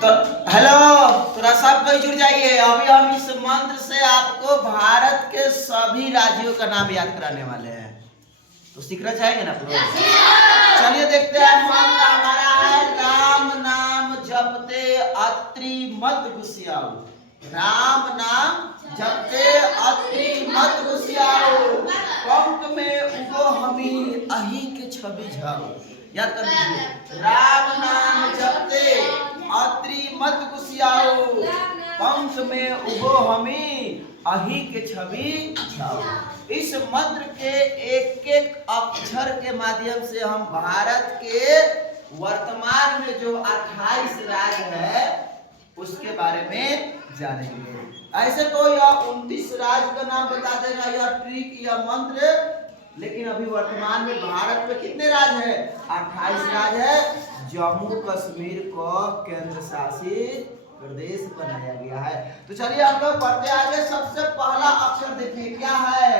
तो हेलो, थोड़ा सब कोई जुड़ जाइए। अभी हम इस मंत्र से आपको भारत के सभी राज्यों का नाम याद कराने वाले हैं। तो सीखना चाहेंगे ना आप लोग? चलिए देखते हैं। मंत्र हमारा है राम नाम जपते अत्रि मत घुसियाओ। राम नाम जपते अत्रि मत घुसियाओ। पंख में उगो हमी अही के छवि झाओ। याद कर लीजिए। राम नाम जपते अत्रि मत घुसियाओ। पंख में उगो हमी अही के छवि झाओ। इस मंत्र के एक एक अक्षर के माध्यम से हम भारत के वर्तमान में जो 28 राज्य है उसके बारे में जानेंगे। ऐसे तो यह 29 राज्य का नाम बता देगा यह ट्रिक यह मंत्र, लेकिन अभी वर्तमान में भारत में कितने राज्य है? 28 राज्य है। जम्मू कश्मीर को केंद्र शासित प्रदेश बनाया गया है। तो चलिए हम लोग पढ़ते आगे। सबसे पहला अक्षर देखिए क्या है?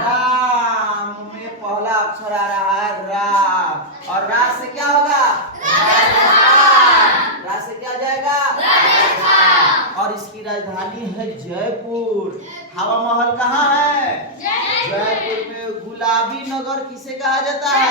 राम में पहला अक्षर आ रहा है रा, और रा से क्या होगा? रा से क्या जाएगा? और इसकी राजधानी है जयपुर। हवा महल कहाँ है? जयपुर में। गुलाबी नगर किसे कहा जाता है?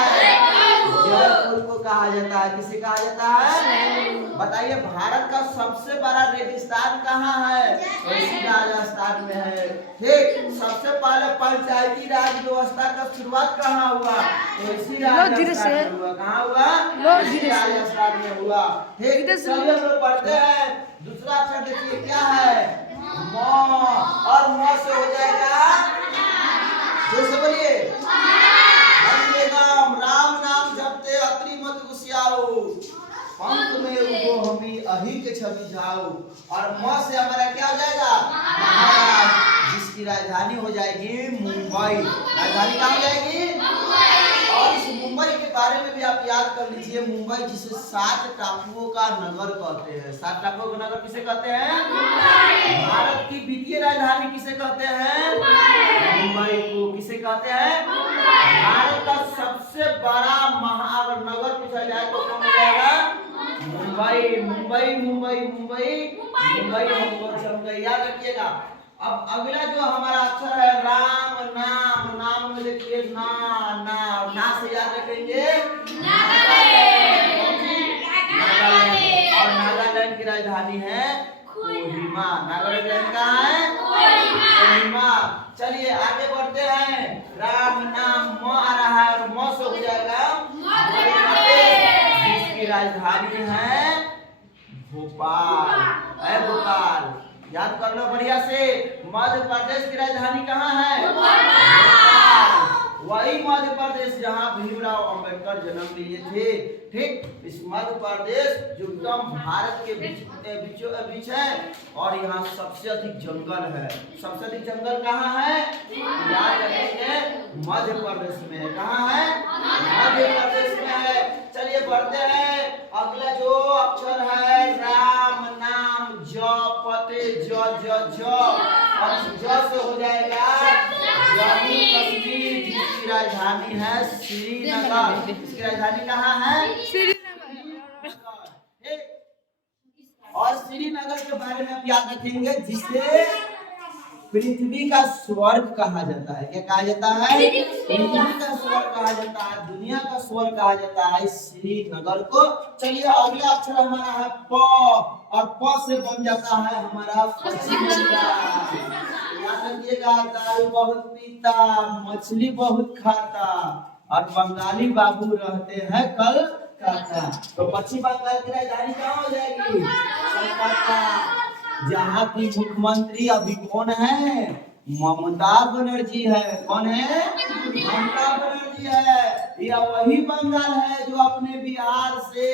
जयपुर को कहा जाता है। किसे कहा जाता है? बताइए। भारत का सबसे बड़ा रेगिस्तान कहाँ है? तो इसी राजस्थान में है। ठीक। सबसे पहले पंचायती राज व्यवस्था का शुरुआत कहाँ हुआ? तो इसी राजस्थान में हुआ। कहाँ हुआ? इसी राजस्थान में हुआ। ठीक। चलिए हम लोग पढ़ते हैं। दूसरा अक्षर देखिए क्या है? म, और म से हो जाएगा, जोर से बोलिए, राम नाम जपते अत्रि मत घुसियाओ। पंख में उगो हमी अही के छवि झाओ। और म से हमारा क्या हो जाएगा? महाराष्ट्र, जिसकी राजधानी हो जाएगी मुंबई। राजधानी कहाँ हो जाएगी? और इस मुंबई के बारे में भी आप याद कर लीजिए। मुंबई जिसे 7 टापुओं का नगर कहते हैं। 7 टापुओं का नगर किसे कहते हैं? भारत की वित्तीय राजधानी किसे कहते हैं? मुंबई को। किसे कहते हैं? भारत का सबसे बड़ा महानगर पूछा जाए तो कौन हो जाएगा? मुंबई। मुंबई मुंबई मुंबई मुंबई हमको समझ याद रखिएगा। अब अगला जो हमारा अक्षर है राम नाम। नाम में देखिए ना, ना, ना से याद रखेंगे नागालैंड। और नागालैंड की राजधानी है कोहिमा। नागालैंड कहाँ है? कोहिमा। चलिए आगे बढ़ते हैं। राम नाम म आ रहा है और म से हो जाएगा इसकी राजधानी है भोपाल। है भोपाल। याद कर लो बढ़िया से। मध्य प्रदेश की राजधानी कहाँ है? भोपाल। वही मध्य प्रदेश जहाँ भीमराव अंबेडकर जन्म लिए थे। ठीक। इस मध्य प्रदेश जो एकदम भारत के बीच है और यहाँ सबसे अधिक जंगल है। सबसे अधिक जंगल कहाँ है? याद रखेंगे मध्य प्रदेश में। कहाँ है? मध्य प्रदेश में है। चलिए बढ़ते हैं। अगला जो अक्षर है राम नाम जपते ज ज ज, और ज से हो जाएगा जम्मू कश्मीर, जिसकी राजधानी है श्रीनगर। इसकी राजधानी कहाँ है? श्रीनगर। और श्रीनगर के बारे में आप याद रखेंगे जिसे पृथ्वी का स्वर्ग कहा जाता है। क्या कहा जाता है? पृथ्वी का स्वर्ग कहा जाता है। दुनिया का स्वर्ग कहा जाता है श्रीनगर को। चलिए अगला अक्षर हमारा है प, और प से बन जाता है हमारा पश्चिम बंगाल। याद रखिएगा। दारू बहुत पीता, मछली बहुत खाता, और बंगाली बाबू रहते हैं कलकत्ता। तो पश्चिम बंगाल की राजधानी कहाँ हो जाएगी? कलकत्ता। जहाँ की मुख्यमंत्री अभी कौन है? ममता बनर्जी है। कौन है? ममता बनर्जी है। यह वही बंगाल है जो अपने बिहार से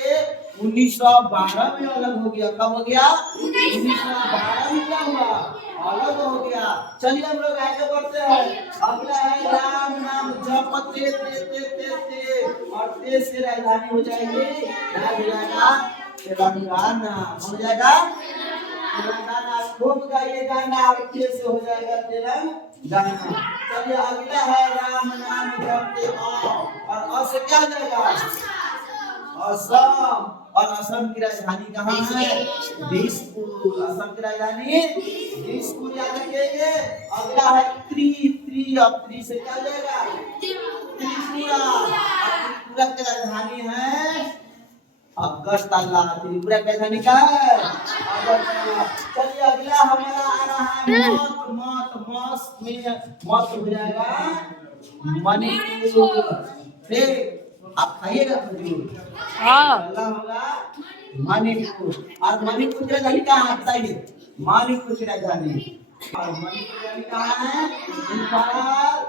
1912 में अलग हो गया। कब हो गया? 1912 में क्या हुआ? अलग हो गया। चलिए हम लोग आगे बढ़ते हैं। अगला है राम नाम जपते ते ते ते ते, और ते से राजधानी हो जाएगी, याद हो जाएगा तेलंगाना। हो जाएगा तेलंगाना। खूब गाइए गाना, और ते से हो जाएगा तेलंगाना। चलिए अगला है राम नाम जपते और से क्या जाएगा? असम। और असम की राजधानी कहाँ है? दिसपुर। असम की राजधानी दिसपुर, याद रखिए। अगला है त्रि। त्रि, अब त्रि से क्या हो जाएगा? त्रिपुरा। त्रिपुरा की राजधानी है अगरतला। त्रिपुरा की राजधानी क्या है? अगरतला। चलिए अगला हमारा आ रहा है मत। मत मत में मत हो जाएगा मणिपुर। ठीक, आप खाइएगा खजूर। हाँ, अगला होगा मणिपुर। और मणिपुर की राजधानी कहाँ है बताइए? मणिपुर की राजधानी, और मणिपुर की राजधानी कहाँ है? इम्फाल।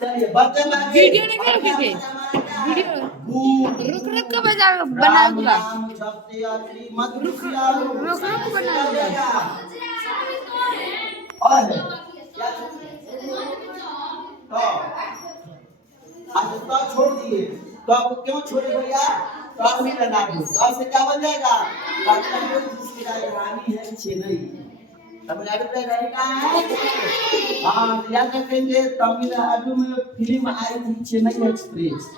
चलिए बढ़ते हैं। वीडियो नहीं करोगे के? वीडियो रुक रुक के बनाऊंगा। रुक रुक रुक बनाऊंगा। और है क्या? तो छोड़ दिए, तो आपको क्यों छोड़े भैया? तमिलनाडु। तो से क्या बन जाएगा? तमिलनाडु, जिसकी राजधानी है चेन्नई। तमिलनाडु की राजधानी कहाँ है? हाँ, याद रखेंगे। तमिलनाडु में फिल्म आई थी चेन्नई एक्सप्रेस।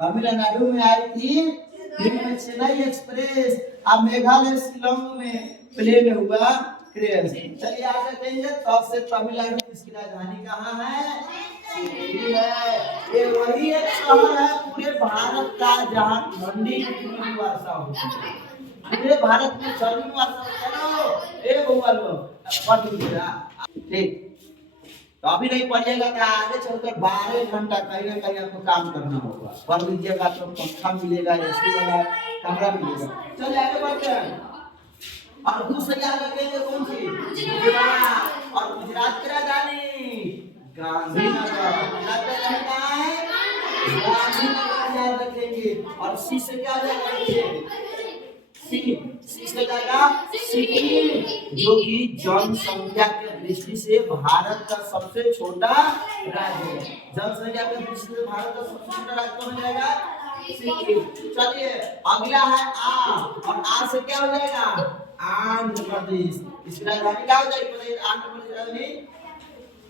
तमिलनाडु में आई थी फिल्म चेन्नई एक्सप्रेस। अब मेघालय शिलोंग में प्ले में हुआ क्रेज। चलिए याद रखेंगे। तब से तमिलनाडु, जिसकी राजधानी कहाँ है? चेन्नई है। ये वही एक शहर है पूरे भारत का जहाँ ठंडी की वर्षा होती है। पूरे भारत में गर्मी वर्षा होती है। बउआ लोग पढ़ लीजिएगा। ठीक, तो अभी नहीं पढ़िएगा तो आगे चलकर 12 घंटा कहीं ना कहीं आपको काम करना होगा। पढ़ लीजिएगा तो पंखा मिलेगा, एसी वाला कमरा मिलेगा। चलिए आगे बढ़ते हैं। और दूसरी याद रखेंगे कौन सी? गुजरात। और गुजरात की राजधानी गांधीनगर। गुजरात की राजधानी कहाँ है? गांधीनगर, याद रखेंगे। और सी से क्या जाएगा? सी से जाएगा सिक्किम, जो कि जनसंख्या के दृष्टि से भारत का सबसे छोटा राज्य है। जनसंख्या के दृष्टि से भारत का सबसे छोटा राज्य कौन हो जाएगा? सिक्किम। चलिए अगला है आ। और आ से क्या हो जाएगा? आंध्र प्रदेश। इसकी राजधानी क्या हो जाएगी बताइए? आंध्र प्रदेश की राजधानी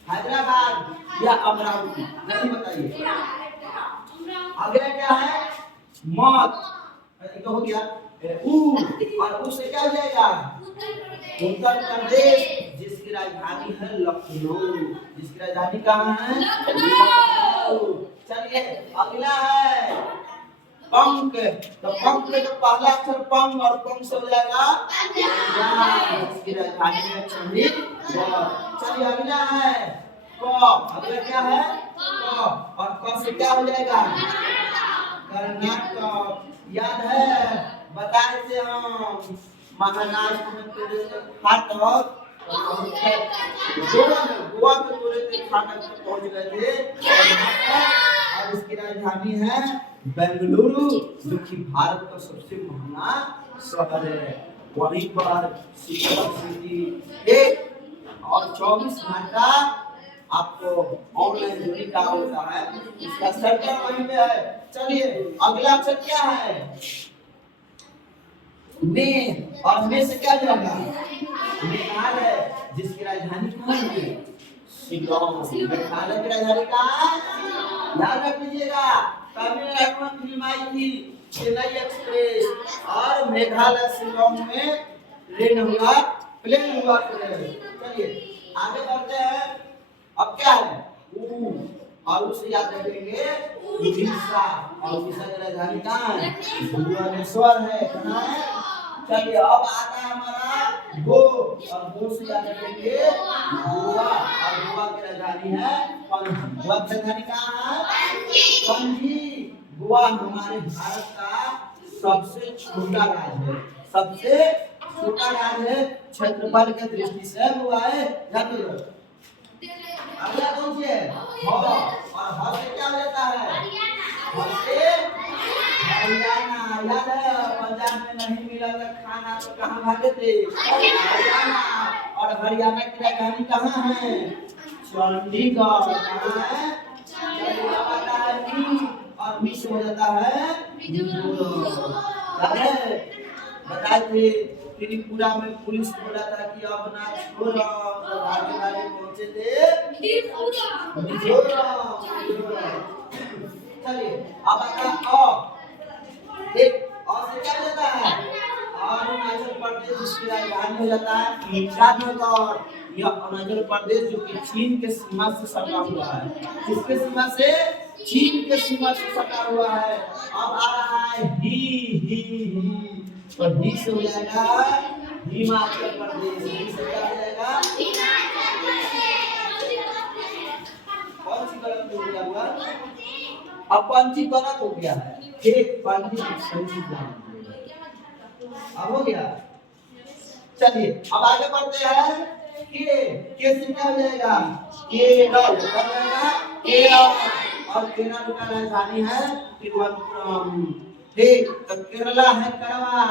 हैदराबाद या अमरावती, नहीं बताइए। अगला क्या है? मत। तो हो गया ऊ। और ऊ से क्या हो जाएगा? उत्तर प्रदेश, जिसकी राजधानी है लखनऊ। जिसकी राजधानी कहाँ है? लखनऊ। चलिए अगला है पंक। तो पंक में तो पहला अक्षर पंग, और पंग से हो जाएगा पंजाब, जिसकी राजधानी है चंडीगढ़। चलिए अगला है क। अगला क्या है? क। और क से क्या हो जाएगा? कर्नाटक। याद है बताए थे हम महाराष्ट्र में फाटक, गोवा में तोड़े थे फाटक तक पहुंच गए थे। और इसकी राजधानी है बेंगलुरु, जो कि भारत का सबसे महंगा शहर है। वहीं पर सिटी एक और 24 घंटा आपको ऑनलाइन जोड़ी का होता है। इसका सर्वर वहीं पे है। चलिए अगला अक्षर क्या है? में। और में से क्या जाएगा? मेघालय, जिसकी राजधानी कहाँ है? शिलोंग। मेघालय की राजधानी कहाँ है? याद रख लीजिएगा। तमिलनाडु में फिल्म आई थी चेन्नई एक्सप्रेस, और मेघालय शिलोंग में ट्रेन हुआ, प्लेन हुआ। चलिए आगे बढ़ते हैं। अब क्या है? ऊ। और उसे याद रखेंगे उड़ीसा। और उड़ीसा की राजधानी कहाँ है? भुवनेश्वर है। कहाँ है? चलिए अब आता है हमारा गो। और गो से याद रखेंगे गोवा। और गोवा की राजधानी है पणजी। गोवा की राजधानी कहाँ है? पणजी। गोवा हमारे भारत का सबसे छोटा राज्य है। सबसे छोटा राज्य है क्षेत्रफल के दृष्टि से। हुआ है अगला कौन सी है? ह। और ह से क्या हो जाता है? ह से हरियाणा। याद है पंजाब में नहीं मिला था खाना तो कहाँ भागे थे? हरियाणा। और हरियाणा की राजधानी कहाँ है? चंडीगढ़। कहाँ है? और मी से हो जाता है मिजोरम। बताए थे त्रिपुरा में पुलिस बोला था कि अब ना छोड़ो, तो आगे वाले पहुंचे थे मिजोरम। चलिए अब आता एक से क्या हो जाता है? अरुणाचल प्रदेश जिसकी राजधानी हो जाता है ईटानगर। यह अरुणाचल प्रदेश जो कि चीन के सीमा से सटा हुआ है। किसके सीमा से? चीन के सीमा से सटा हुआ है। अब आ रहा है ही तो ही से हो जाएगा हिमाचल प्रदेश। ही से क्या हो जाएगा? कौन सी गलत हो गया हुआ? अब पंची गलत हो गया है। एक पंची सही अब हो गया। चलिए अब आगे बढ़ते हैं। के से क्या हो जाएगा? केरल हो जाएगा केरल। और केरल का राजधानी है तिरुवनंतपुरम। ठीक, तो केरला है करवा,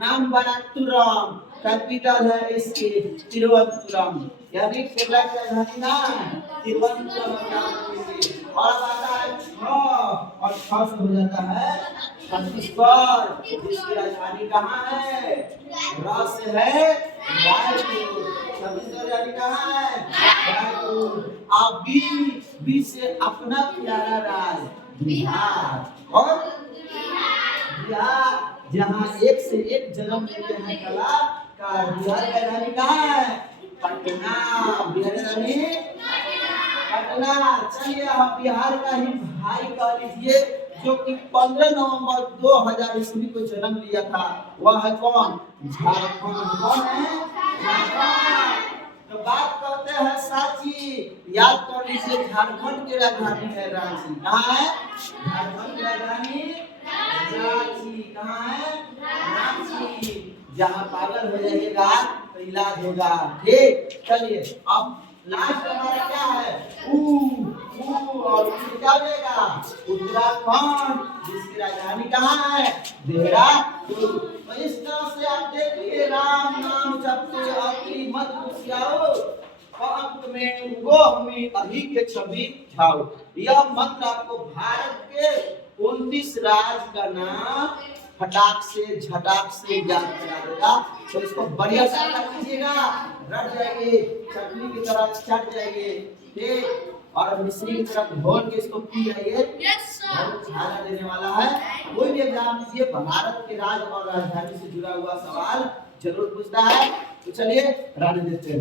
नाम बनातुरम, कैपिटल है इसकी तिरुवनंतपुरम। यानी केरला की राजधानी ना तिरुवनंतपुरम। और आता है और छ से हो जाता है छत्तीसगढ़। जिसकी राजधानी कहाँ है? र से है रायपुर। छत्तीसगढ़ राजधानी कहाँ है? रायपुर। अब बी से अपना प्यारा राज्य बिहार। और बिहार जहाँ एक से एक जन्म लेते हैं कलाकार। बिहार की राजधानी कहाँ है? पटना। बिहार की राजधानी पटना। चलिए हम बिहार का ही भाई कह लीजिए जो कि 15 नवंबर 2000 ईस्वी को जन्म लिया था। वह है कौन? झारखंड। कौन है? झारखंड। तो बात करते हैं सांची। याद कर लीजिए झारखंड की राजधानी है रांची। कहाँ है? झारखंड की राजधानी रांची। कहाँ है? रांची। जहाँ पागल हो जाइएगा तो इलाज होगा। ठीक, चलिए अब लास्ट हमारा क्या है? और क्या हो जाएगा? उत्तराखंड। जिसकी राजधानी कहाँ है? देहरादून। तो इस तरह से आप देखिए राम नाम जपते अति मत कुसियाओ, अंत में उगो हमें अभी के छवि छाओ। यह मंत्र आपको भारत के 29 राज्य का नाम फटाक से झटाक से याद करा देगा। तो इसको बढ़िया से याद कीजिएगा, रट जाएंगे, चटनी की तरह चट जाएंगे। ठीक, और मिश्री की तरह घोल के इसको पी जाइए। बहुत फायदा देने वाला है। कोई भी एग्जाम दीजिए भारत के राज्य और राजधानी से जुड़ा हुआ सवाल जरूर पूछता है। तो चलिए रहने देते हैं।